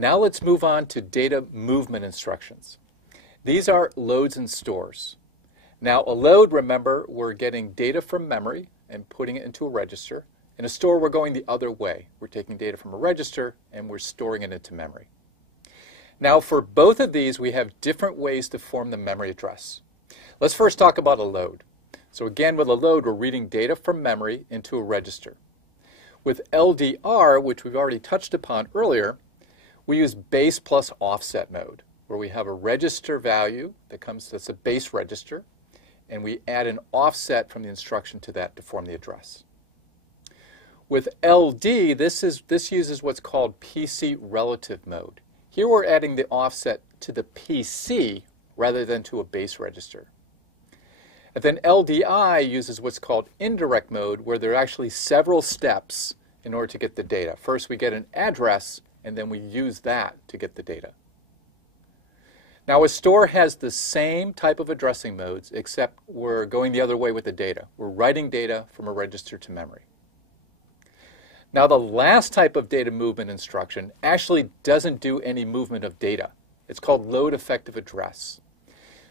Now let's move on to data movement instructions. These are loads and stores. Now a load, remember, we're getting data from memory and putting it into a register. In a store, we're going the other way. We're taking data from a register and we're storing it into memory. Now for both of these, we have different ways to form the memory address. Let's first talk about a load. So again, with a load, we're reading data from memory into a register. With LDR, which we've already touched upon earlier, we use base plus offset mode, where we have a register value that's a base register, and we add an offset from the instruction to that to form the address. With LD, this uses what's called PC relative mode. Here we're adding the offset to the PC rather than to a base register. And then LDI uses what's called indirect mode, where there are actually several steps in order to get the data. First we get an address, and then we use that to get the data. Now a store has the same type of addressing modes, except we're going the other way with the data. We're writing data from a register to memory. Now the last type of data movement instruction actually doesn't do any movement of data. It's called load effective address.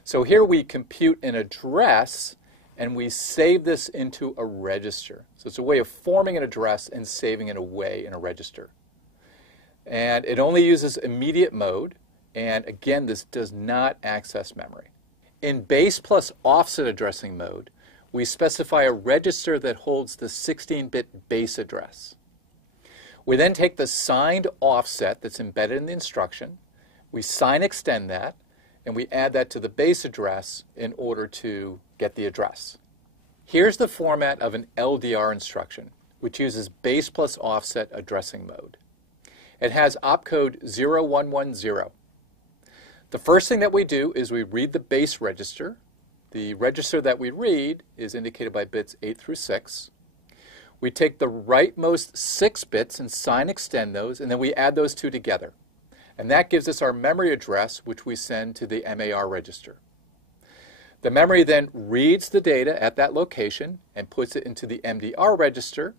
So here we compute an address and we save this into a register. So it's a way of forming an address and saving it away in a register. And it only uses immediate mode, and again, this does not access memory. In base plus offset addressing mode, we specify a register that holds the 16-bit base address. We then take the signed offset that's embedded in the instruction, we sign extend that, and we add that to the base address in order to get the address. Here's the format of an LDR instruction, which uses base plus offset addressing mode. It has opcode 0110. The first thing that we do is we read the base register. The register that we read is indicated by bits 8 through 6. We take the rightmost 6 bits and sign extend those, and then we add those two together. And that gives us our memory address, which we send to the MAR register. The memory then reads the data at that location and puts it into the MDR register.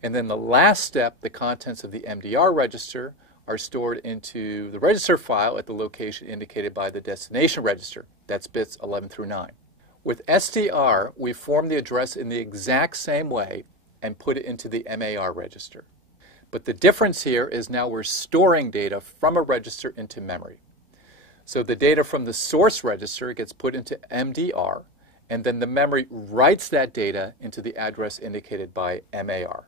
And then the last step, the contents of the MDR register are stored into the register file at the location indicated by the destination register. That's bits 11 through 9. With SDR, we form the address in the exact same way and put it into the MAR register. But the difference here is now we're storing data from a register into memory. So the data from the source register gets put into MDR, and then the memory writes that data into the address indicated by MAR.